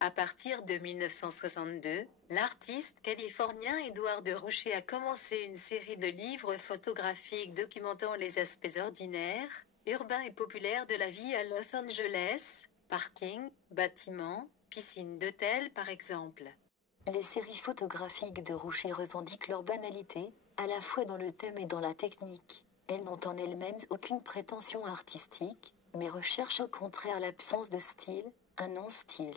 À partir de 1962, l'artiste californien Édouard de Roucher a commencé une série de livres photographiques documentant les aspects ordinaires, urbains et populaires de la vie à Los Angeles, parking, bâtiments, piscines d'hôtel par exemple. Les séries photographiques de Roucher revendiquent leur banalité, à la fois dans le thème et dans la technique. Elles n'ont en elles-mêmes aucune prétention artistique, mais recherchent au contraire l'absence de style, un non-style.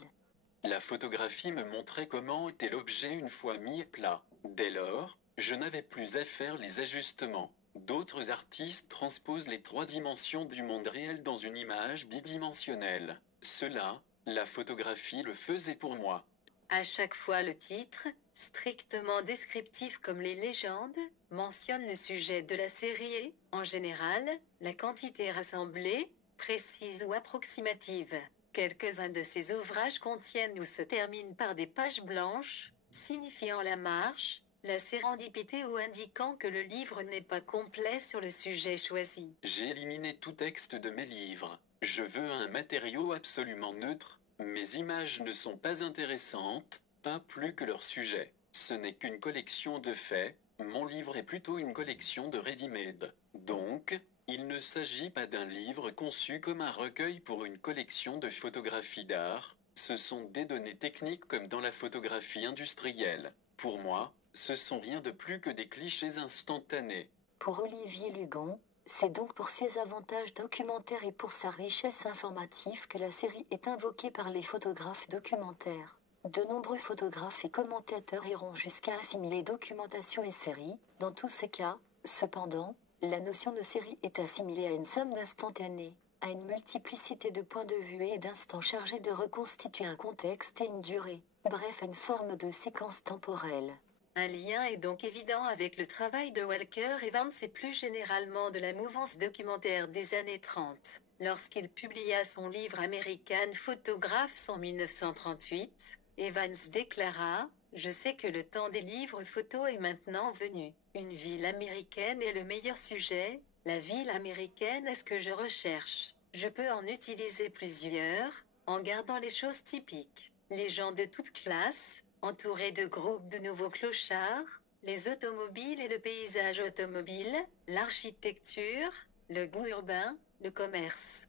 La photographie me montrait comment était l'objet une fois mis à plat. Dès lors, je n'avais plus à faire les ajustements. D'autres artistes transposent les 3 dimensions du monde réel dans une image bidimensionnelle. Cela, la photographie le faisait pour moi. À chaque fois le titre, strictement descriptif comme les légendes, mentionne le sujet de la série et, en général, la quantité rassemblée, précise ou approximative. Quelques-uns de ces ouvrages contiennent ou se terminent par des pages blanches, signifiant la marche, la sérendipité ou indiquant que le livre n'est pas complet sur le sujet choisi. J'ai éliminé tout texte de mes livres. Je veux un matériau absolument neutre. Mes images ne sont pas intéressantes, pas plus que leur sujet. Ce n'est qu'une collection de faits, mon livre est plutôt une collection de ready-made. Donc, il ne s'agit pas d'un livre conçu comme un recueil pour une collection de photographies d'art, ce sont des données techniques comme dans la photographie industrielle. Pour moi, ce sont rien de plus que des clichés instantanés. Pour Olivier Lugon, c'est donc pour ses avantages documentaires et pour sa richesse informative que la série est invoquée par les photographes documentaires. De nombreux photographes et commentateurs iront jusqu'à assimiler documentation et série. Dans tous ces cas, cependant, la notion de série est assimilée à une somme d'instantanés, à une multiplicité de points de vue et d'instants chargés de reconstituer un contexte et une durée, bref une forme de séquence temporelle. Un lien est donc évident avec le travail de Walker Evans et plus généralement de la mouvance documentaire des années 30. Lorsqu'il publia son livre American Photographs en 1938, Evans déclara « Je sais que le temps des livres photos est maintenant venu. Une ville américaine est le meilleur sujet, la ville américaine est ce que je recherche. Je peux en utiliser plusieurs, en gardant les choses typiques. Les gens de toutes classes, entourés de groupes de nouveaux clochards, les automobiles et le paysage automobile, l'architecture, le goût urbain, le commerce. »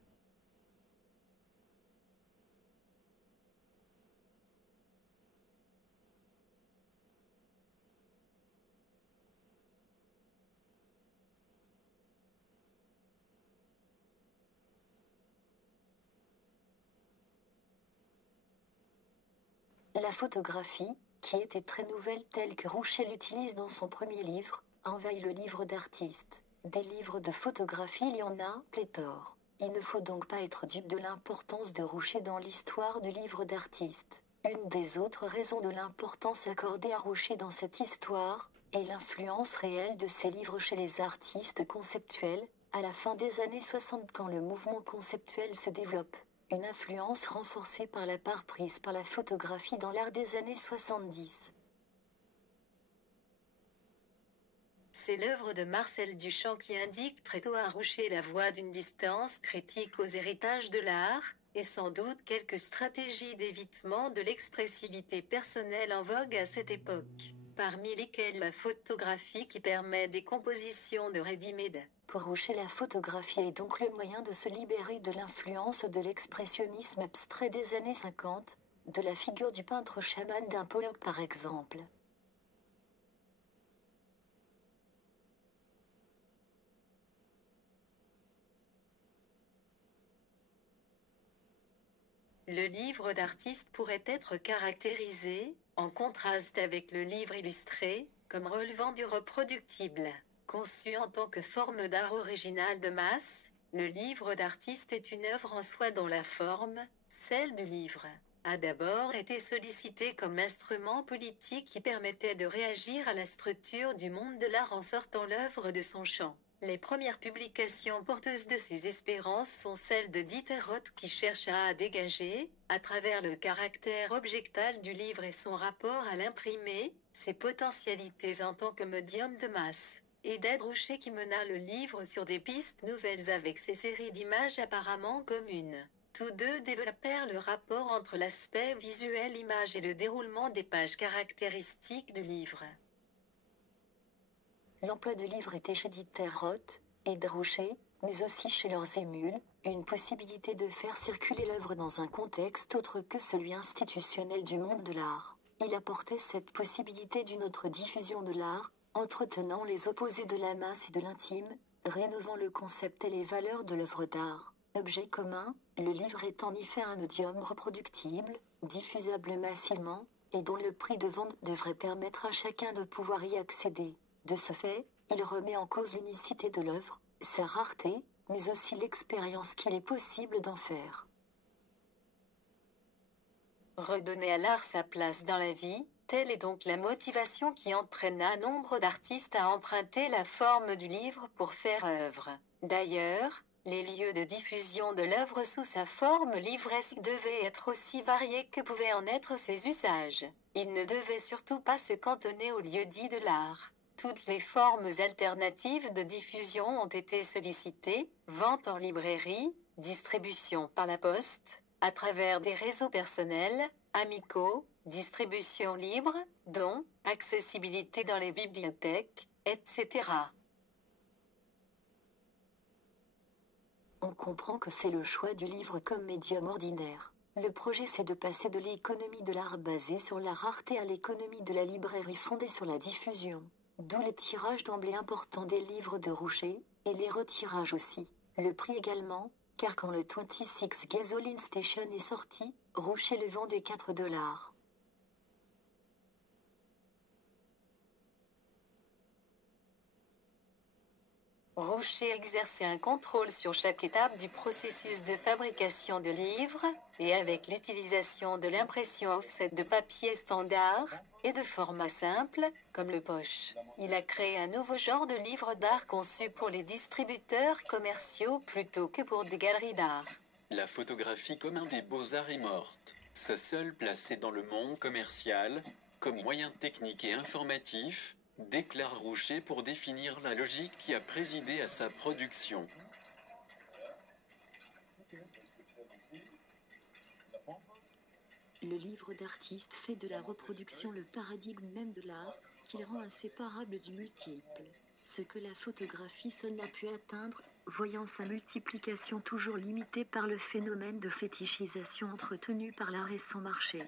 La photographie, qui était très nouvelle telle que Roucher l'utilise dans son premier livre, envahit le livre d'artiste. Des livres de photographie il y en a pléthore. Il ne faut donc pas être dupe de l'importance de Roucher dans l'histoire du livre d'artiste. Une des autres raisons de l'importance accordée à Roucher dans cette histoire est l'influence réelle de ses livres chez les artistes conceptuels, à la fin des années 60 quand le mouvement conceptuel se développe. Une influence renforcée par la part prise par la photographie dans l'art des années 70. C'est l'œuvre de Marcel Duchamp qui indique très tôt à Roucher la voie d'une distance critique aux héritages de l'art, et sans doute quelques stratégies d'évitement de l'expressivité personnelle en vogue à cette époque, parmi lesquelles la photographie qui permet des compositions de ready-made. Pour Roucher, la photographie est donc le moyen de se libérer de l'influence de l'expressionnisme abstrait des années 50, de la figure du peintre chaman d'un Pollock par exemple. Le livre d'artiste pourrait être caractérisé, en contraste avec le livre illustré, comme relevant du reproductible. Conçu en tant que forme d'art original de masse, le livre d'artiste est une œuvre en soi dont la forme, celle du livre, a d'abord été sollicitée comme instrument politique qui permettait de réagir à la structure du monde de l'art en sortant l'œuvre de son champ. Les premières publications porteuses de ces espérances sont celles de Dieter Roth qui cherche à dégager, à travers le caractère objectal du livre et son rapport à l'imprimé, ses potentialités en tant que médium de masse. Et d'Ed Roucher qui mena le livre sur des pistes nouvelles avec ses séries d'images apparemment communes. Tous deux développèrent le rapport entre l'aspect visuel image et le déroulement des pages caractéristiques du livre. L'emploi de livres était chez Dieter Roth et Droucher, mais aussi chez leurs émules, une possibilité de faire circuler l'œuvre dans un contexte autre que celui institutionnel du monde de l'art. Il apportait cette possibilité d'une autre diffusion de l'art, entretenant les opposés de la masse et de l'intime, rénovant le concept et les valeurs de l'œuvre d'art. Objet commun, le livre est en effet un médium reproductible, diffusable massivement, et dont le prix de vente devrait permettre à chacun de pouvoir y accéder. De ce fait, il remet en cause l'unicité de l'œuvre, sa rareté, mais aussi l'expérience qu'il est possible d'en faire. Redonner à l'art sa place dans la vie, telle est donc la motivation qui entraîna nombre d'artistes à emprunter la forme du livre pour faire œuvre. D'ailleurs, les lieux de diffusion de l'œuvre sous sa forme livresque devaient être aussi variés que pouvaient en être ses usages. Ils ne devaient surtout pas se cantonner aux lieux dits de l'art. Toutes les formes alternatives de diffusion ont été sollicitées, vente en librairie, distribution par la poste, à travers des réseaux personnels, amicaux, distribution libre, dons, accessibilité dans les bibliothèques, etc. On comprend que c'est le choix du livre comme médium ordinaire. Le projet c'est de passer de l'économie de l'art basée sur la rareté à l'économie de la librairie fondée sur la diffusion. D'où les tirages d'emblée importants des livres de Roucher, et les retirages aussi. Le prix également, car quand le 26 Gasoline Station est sorti, Roucher le vendait 4 $. Roucher exerçait un contrôle sur chaque étape du processus de fabrication de livres, et avec l'utilisation de l'impression offset de papier standard, et de format simple, comme le poche. Il a créé un nouveau genre de livre d'art conçu pour les distributeurs commerciaux plutôt que pour des galeries d'art. La photographie comme un des beaux-arts est morte. Sa seule place est dans le monde commercial, comme moyen technique et informatif, déclare Roucher pour définir la logique qui a présidé à sa production. Le livre d'artiste fait de la reproduction le paradigme même de l'art, qu'il rend inséparable du multiple. Ce que la photographie seule n'a pu atteindre, voyant sa multiplication toujours limitée par le phénomène de fétichisation entretenu par l'art et son marché.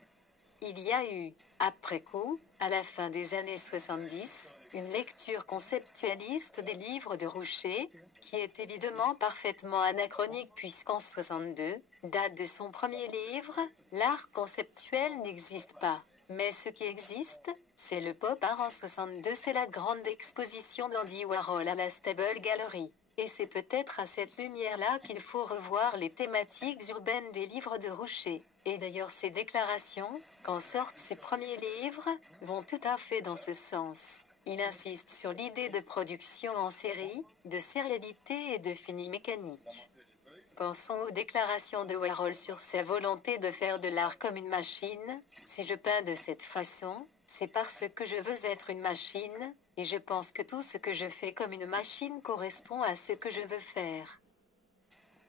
Il y a eu, après coup, à la fin des années 70, une lecture conceptualiste des livres de Roucher, qui est évidemment parfaitement anachronique puisqu'en 62, date de son premier livre, l'art conceptuel n'existe pas. Mais ce qui existe, c'est le pop art. En 62, c'est la grande exposition d'Andy Warhol à la Stable Gallery. Et c'est peut-être à cette lumière-là qu'il faut revoir les thématiques urbaines des livres de Roucher. Et d'ailleurs ces déclarations, quand sortent ses premiers livres, vont tout à fait dans ce sens. Il insiste sur l'idée de production en série, de sérialité et de fini mécanique. Pensons aux déclarations de Warhol sur sa volonté de faire de l'art comme une machine. Si je peins de cette façon, c'est parce que je veux être une machine, et je pense que tout ce que je fais comme une machine correspond à ce que je veux faire.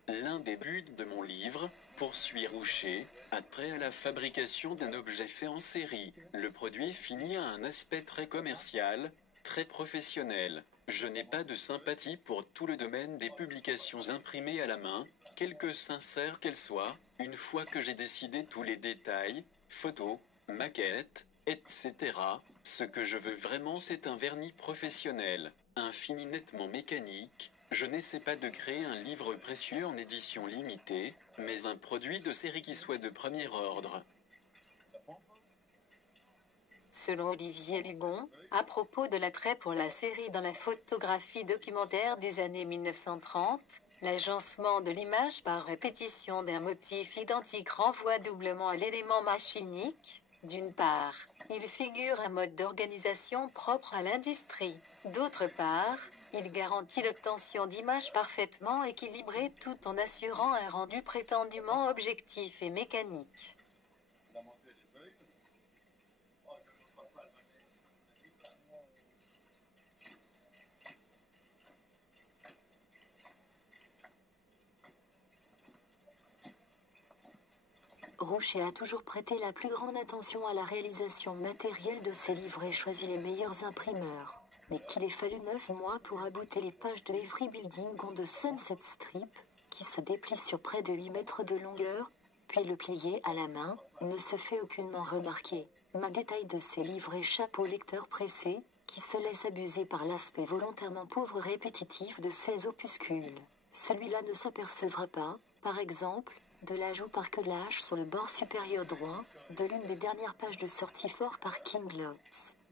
L'un des buts de mon livre, poursuit Roucher, a trait à la fabrication d'un objet fait en série. Le produit fini a un aspect très commercial, très professionnel. Je n'ai pas de sympathie pour tout le domaine des publications imprimées à la main, quelque sincères qu'elles soient, une fois que j'ai décidé tous les détails, photos, maquettes, etc. Ce que je veux vraiment c'est un vernis professionnel, un fini nettement mécanique. Je n'essaie pas de créer un livre précieux en édition limitée, mais un produit de série qui soit de premier ordre. Selon Olivier Ligon, à propos de l'attrait pour la série dans la photographie documentaire des années 1930, l'agencement de l'image par répétition d'un motif identique renvoie doublement à l'élément machinique. D'une part, il figure un mode d'organisation propre à l'industrie. D'autre part, il garantit l'obtention d'images parfaitement équilibrées tout en assurant un rendu prétendument objectif et mécanique. Rouchet a toujours prêté la plus grande attention à la réalisation matérielle de ses livres et choisi les meilleurs imprimeurs. Mais qu'il ait fallu 9 mois pour abouter les pages de Every Building on the Sunset Strip, qui se déplie sur près de 8 mètres de longueur, puis le plier à la main, ne se fait aucunement remarquer. Un détail de ces livres échappe au lecteur pressé, qui se laisse abuser par l'aspect volontairement pauvre et répétitif de ces opuscules. Celui-là ne s'apercevra pas, par exemple, de l'ajout par quelage sur le bord supérieur droit, de l'une des dernières pages de sortie Fort Parking Lots,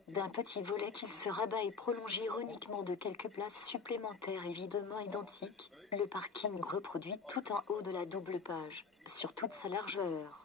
d'un petit volet qui se rabat et prolonge ironiquement de quelques places supplémentaires évidemment identiques, le parking reproduit tout en haut de la double page, sur toute sa largeur.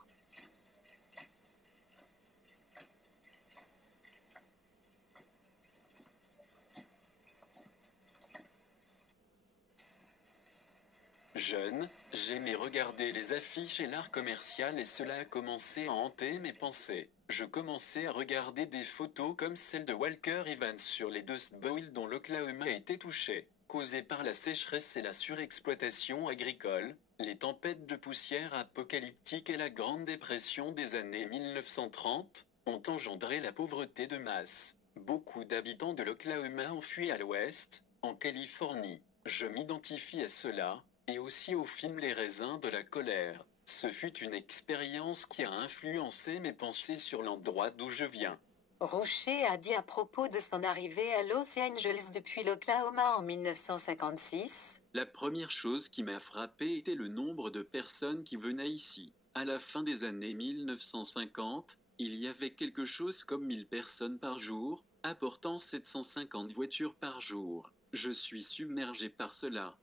Jeune, j'aimais regarder les affiches et l'art commercial et cela a commencé à hanter mes pensées. Je commençais à regarder des photos comme celle de Walker Evans sur les Dust Bowl dont l'Oklahoma a été touché, causées par la sécheresse et la surexploitation agricole, les tempêtes de poussière apocalyptiques et la Grande Dépression des années 1930 ont engendré la pauvreté de masse. Beaucoup d'habitants de l'Oklahoma ont fui à l'ouest, en Californie. Je m'identifie à cela, et aussi au film Les raisins de la colère. Ce fut une expérience qui a influencé mes pensées sur l'endroit d'où je viens. Rouchet a dit à propos de son arrivée à Los Angeles depuis l'Oklahoma en 1956. La première chose qui m'a frappé était le nombre de personnes qui venaient ici. À la fin des années 1950, il y avait quelque chose comme 1000 personnes par jour, apportant 750 voitures par jour. Je suis submergé par cela.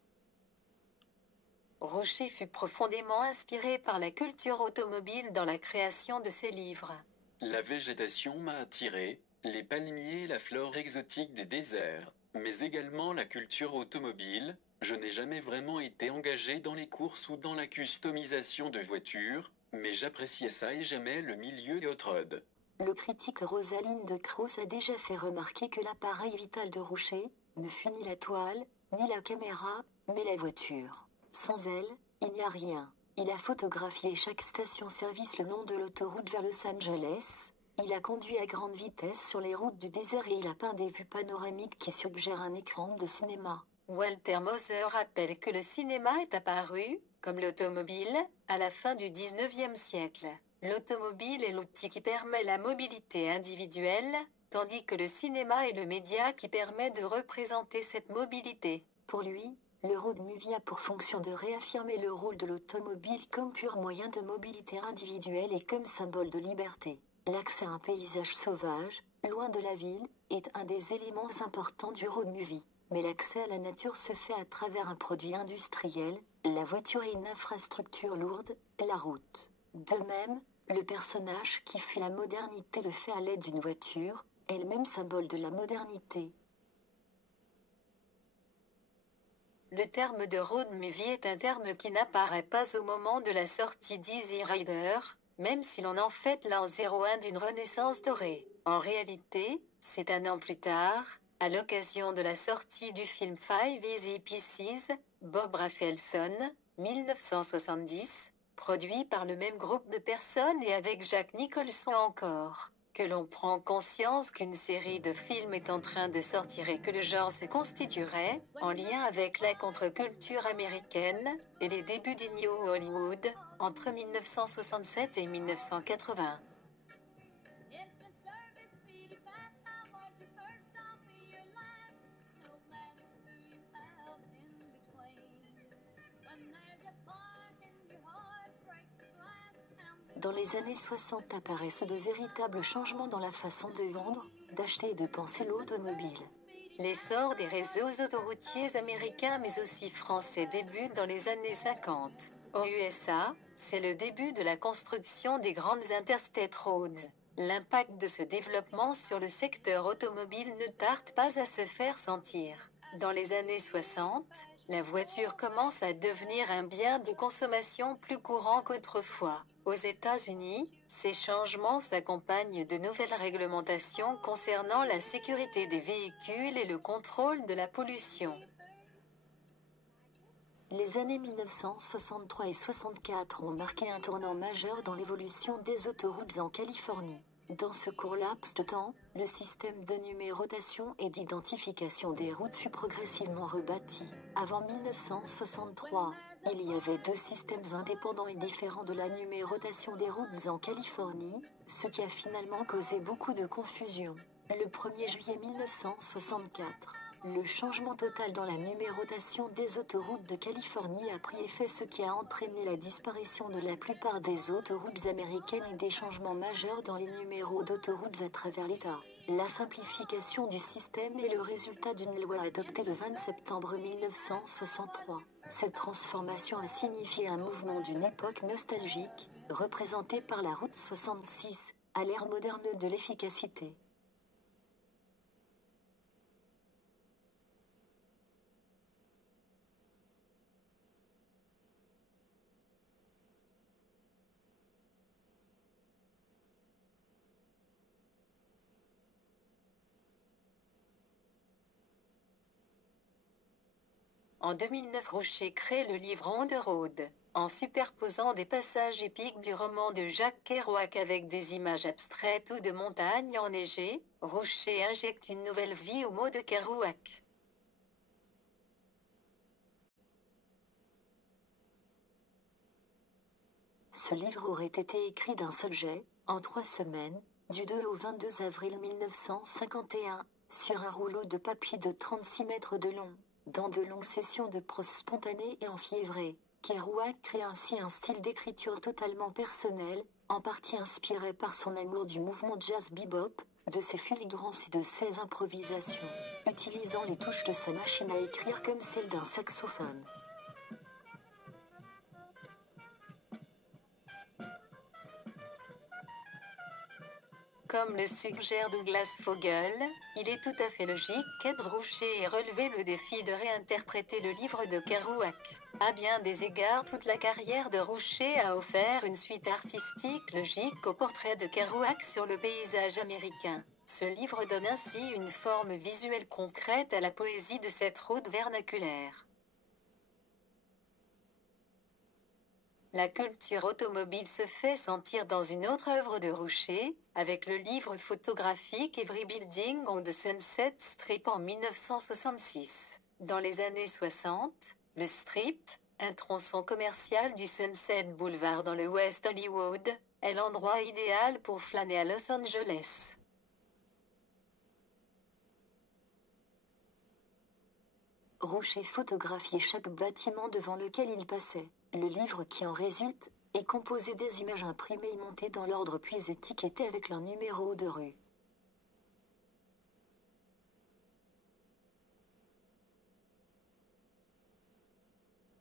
Rouchet fut profondément inspiré par la culture automobile dans la création de ses livres. La végétation m'a attiré, les palmiers et la flore exotique des déserts, mais également la culture automobile. Je n'ai jamais vraiment été engagé dans les courses ou dans la customisation de voitures, mais j'appréciais ça et j'aimais le milieu hot rod. Le critique Rosaline de Cruz a déjà fait remarquer que l'appareil vital de Rouchet ne fut ni la toile, ni la caméra, mais la voiture. Sans elle, il n'y a rien. Il a photographié chaque station-service le long de l'autoroute vers Los Angeles. Il a conduit à grande vitesse sur les routes du désert et il a peint des vues panoramiques qui suggèrent un écran de cinéma. Walter Moser rappelle que le cinéma est apparu, comme l'automobile, à la fin du XIXe siècle. L'automobile est l'outil qui permet la mobilité individuelle, tandis que le cinéma est le média qui permet de représenter cette mobilité. Pour lui, le road movie a pour fonction de réaffirmer le rôle de l'automobile comme pur moyen de mobilité individuelle et comme symbole de liberté. L'accès à un paysage sauvage, loin de la ville, est un des éléments importants du road movie. Mais l'accès à la nature se fait à travers un produit industriel, la voiture et une infrastructure lourde, la route. De même, le personnage qui fuit la modernité le fait à l'aide d'une voiture, elle-même symbole de la modernité. Le terme de road movie est un terme qui n'apparaît pas au moment de la sortie d'Easy Rider, même si l'on en fait l'an 01 d'une renaissance dorée. En réalité, c'est un an plus tard, à l'occasion de la sortie du film Five Easy Pieces, Bob Rafelson, 1970, produit par le même groupe de personnes et avec Jack Nicholson encore, que l'on prend conscience qu'une série de films est en train de sortir et que le genre se constituerait, en lien avec la contre-culture américaine, et les débuts du New Hollywood, entre 1967 et 1980. Dans les années 60 apparaissent de véritables changements dans la façon de vendre, d'acheter et de penser l'automobile. L'essor des réseaux autoroutiers américains mais aussi français débute dans les années 50. Aux USA, c'est le début de la construction des grandes interstate roads. L'impact de ce développement sur le secteur automobile ne tarde pas à se faire sentir. Dans les années 60, la voiture commence à devenir un bien de consommation plus courant qu'autrefois. Aux États-Unis, ces changements s'accompagnent de nouvelles réglementations concernant la sécurité des véhicules et le contrôle de la pollution. Les années 1963 et 64 ont marqué un tournant majeur dans l'évolution des autoroutes en Californie. Dans ce court laps de temps, le système de numérotation et d'identification des routes fut progressivement rebâti. Avant 1963, il y avait deux systèmes indépendants et différents de la numérotation des routes en Californie, ce qui a finalement causé beaucoup de confusion. Le 1er juillet 1964, le changement total dans la numérotation des autoroutes de Californie a pris effet, ce qui a entraîné la disparition de la plupart des autoroutes américaines et des changements majeurs dans les numéros d'autoroutes à travers l'État. La simplification du système est le résultat d'une loi adoptée le 20 septembre 1963. Cette transformation a signifié un mouvement d'une époque nostalgique, représentée par la route 66, à l'ère moderne de l'efficacité. En 2009, Roucher crée le livre On the Road, en superposant des passages épiques du roman de Jack Kerouac avec des images abstraites ou de montagnes enneigées. Roucher injecte une nouvelle vie aux mots de Kerouac. Ce livre aurait été écrit d'un seul jet, en 3 semaines, du 2 au 22 avril 1951, sur un rouleau de papier de 36 mètres de long, dans de longues sessions de prose spontanée et enfiévrée. Kerouac crée ainsi un style d'écriture totalement personnel, en partie inspiré par son amour du mouvement jazz bebop, de ses fulgurances et de ses improvisations, utilisant les touches de sa machine à écrire comme celles d'un saxophone. Comme le suggère Douglas Fogel, il est tout à fait logique qu'Ed Roucher ait relevé le défi de réinterpréter le livre de Kerouac. À bien des égards, toute la carrière de Roucher a offert une suite artistique logique au portrait de Kerouac sur le paysage américain. Ce livre donne ainsi une forme visuelle concrète à la poésie de cette route vernaculaire. La culture automobile se fait sentir dans une autre œuvre de Roucher, avec le livre photographique Every Building on the Sunset Strip en 1966. Dans les années 60, le Strip, un tronçon commercial du Sunset Boulevard dans le West Hollywood, est l'endroit idéal pour flâner à Los Angeles. Roucher photographiait chaque bâtiment devant lequel il passait. Le livre qui en résulte est composé des images imprimées et montées dans l'ordre puis étiquetées avec leur numéro de rue.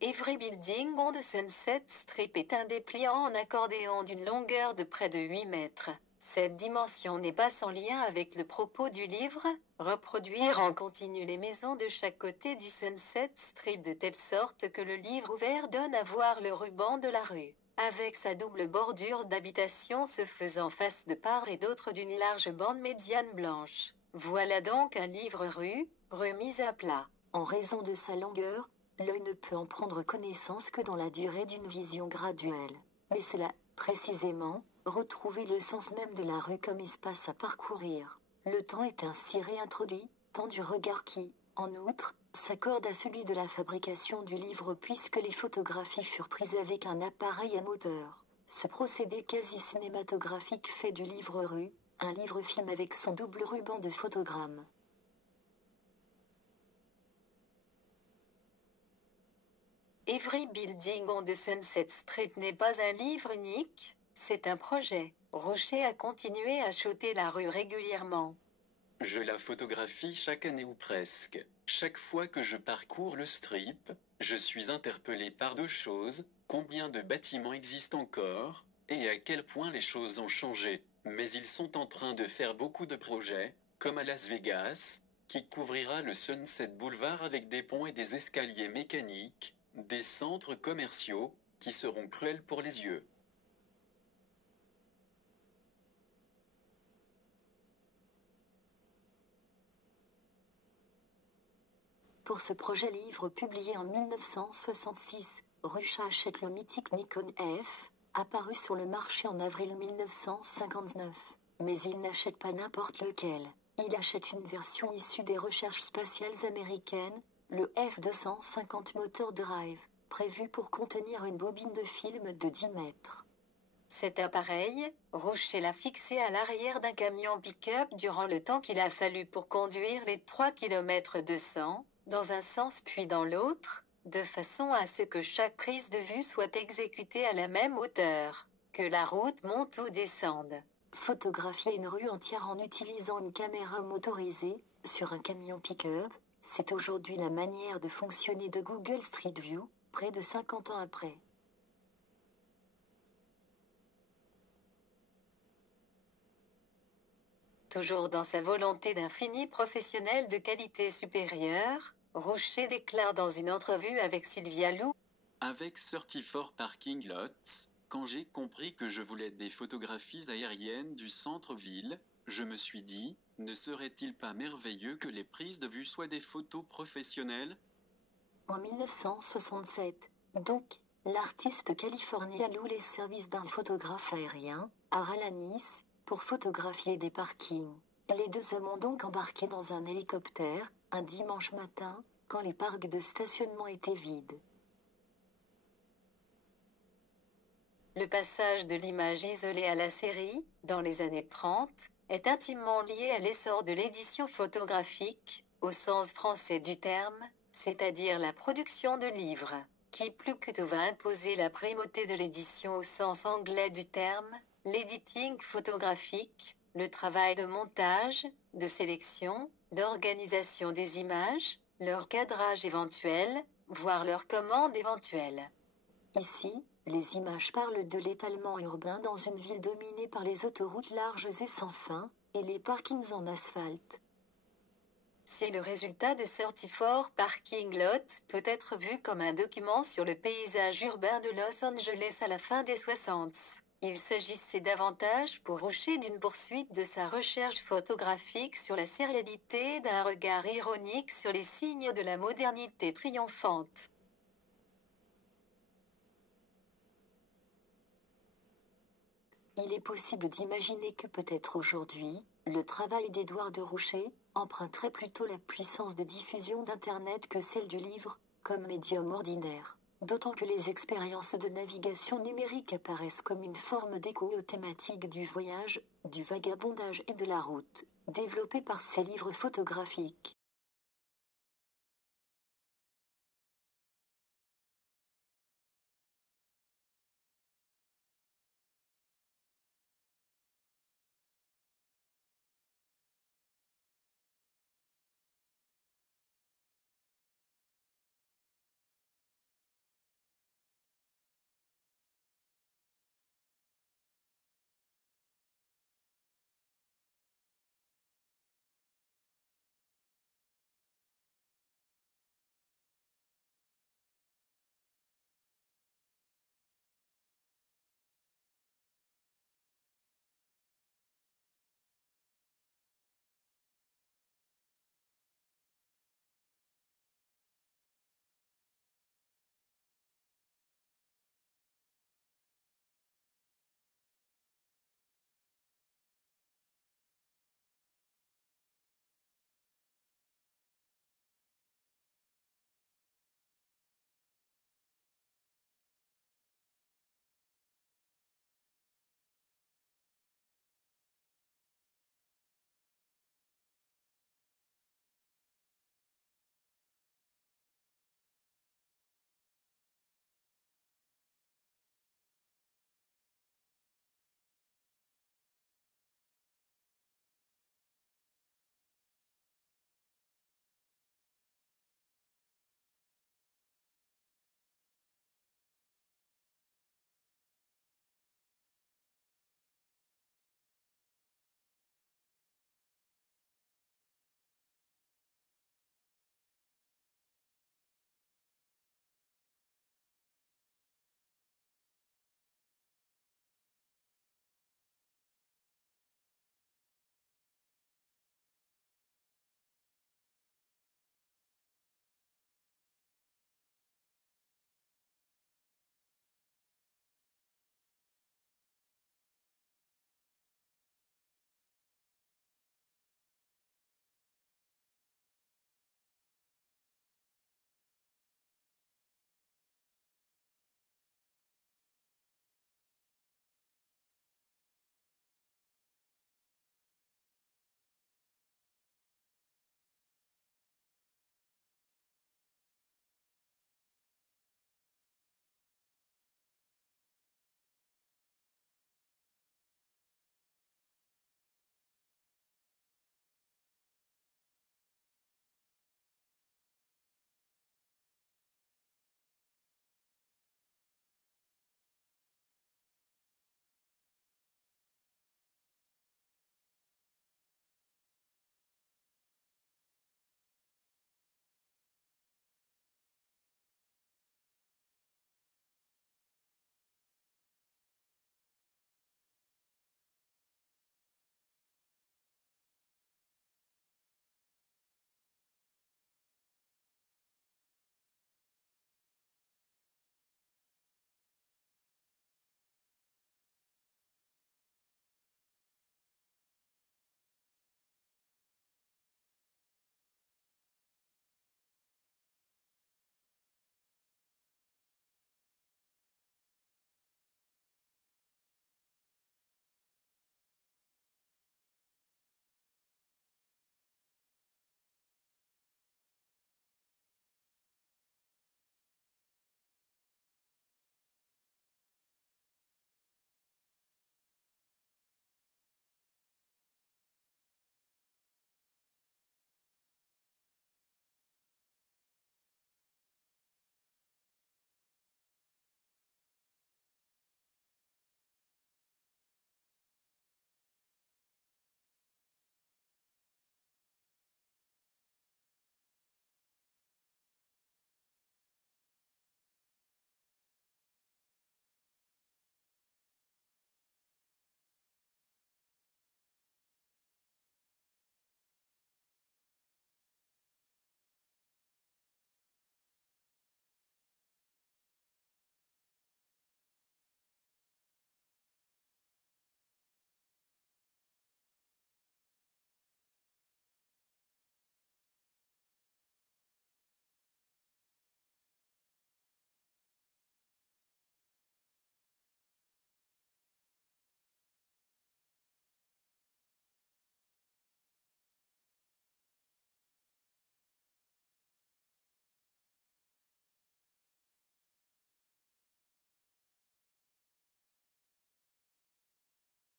Every Building on the Sunset Strip est un dépliant en accordéon d'une longueur de près de 8 mètres. Cette dimension n'est pas sans lien avec le propos du livre, reproduire en continu les maisons de chaque côté du Sunset Strip de telle sorte que le livre ouvert donne à voir le ruban de la rue, avec sa double bordure d'habitations se faisant face de part et d'autre d'une large bande médiane blanche. Voilà donc un livre-rue, remis à plat. En raison de sa longueur, l'œil ne peut en prendre connaissance que dans la durée d'une vision graduelle. Mais c'est là, précisément, retrouver le sens même de la rue comme espace à parcourir. Le temps est ainsi réintroduit, temps du regard qui, en outre, s'accorde à celui de la fabrication du livre puisque les photographies furent prises avec un appareil à moteur. Ce procédé quasi cinématographique fait du livre-rue, un livre-film avec son double ruban de photogrammes. Every Building on the Sunset Strip n'est pas un livre unique, c'est un projet. Roucher a continué à shooter la rue régulièrement. Je la photographie chaque année ou presque. Chaque fois que je parcours le strip, je suis interpellé par deux choses, combien de bâtiments existent encore, et à quel point les choses ont changé. Mais ils sont en train de faire beaucoup de projets, comme à Las Vegas, qui couvrira le Sunset Boulevard avec des ponts et des escaliers mécaniques, des centres commerciaux, qui seront cruels pour les yeux. Pour ce projet livre publié en 1966, Rucha achète le mythique Nikon F, apparu sur le marché en avril 1959. Mais il n'achète pas n'importe lequel. Il achète une version issue des recherches spatiales américaines, le F-250 Motor Drive, prévu pour contenir une bobine de film de 10 mètres. Cet appareil, Rouchet l'a fixé à l'arrière d'un camion pick-up durant le temps qu'il a fallu pour conduire les 3 km 200, dans un sens puis dans l'autre, de façon à ce que chaque prise de vue soit exécutée à la même hauteur, que la route monte ou descende. Photographier une rue entière en utilisant une caméra motorisée, sur un camion pick-up, c'est aujourd'hui la manière de fonctionner de Google Street View, près de 50 ans après. Toujours dans sa volonté d'un fini professionnel de qualité supérieure, Rouchet déclare dans une entrevue avec Sylvia Lou: Avec 34 Parking Lots, quand j'ai compris que je voulais des photographies aériennes du centre-ville, je me suis dit, ne serait-il pas merveilleux que les prises de vue soient des photos professionnelles? En 1967, donc, l'artiste californien loue les services d'un photographe aérien, Haral Anis, pour photographier des parkings. Les deux hommes ont donc embarqué dans un hélicoptère, un dimanche matin, quand les parcs de stationnement étaient vides. Le passage de l'image isolée à la série, dans les années 30, est intimement lié à l'essor de l'édition photographique, au sens français du terme, c'est-à-dire la production de livres, qui plus que tout va imposer la primauté de l'édition au sens anglais du terme, l'editing photographique, le travail de montage, de sélection, d'organisation des images, leur cadrage éventuel, voire leur commande éventuelle. Ici, les images parlent de l'étalement urbain dans une ville dominée par les autoroutes larges et sans fin, et les parkings en asphalte. C'est le résultat de 34 Parking Lots peut être vu comme un document sur le paysage urbain de Los Angeles à la fin des 60. Il s'agissait davantage pour Rouchet d'une poursuite de sa recherche photographique sur la sérialité, d'un regard ironique sur les signes de la modernité triomphante. Il est possible d'imaginer que peut-être aujourd'hui, le travail d'Édouard de Rouchet emprunterait plutôt la puissance de diffusion d'Internet que celle du livre, comme médium ordinaire. D'autant que les expériences de navigation numérique apparaissent comme une forme d'écho aux thématiques du voyage, du vagabondage et de la route, développées par ces livres photographiques.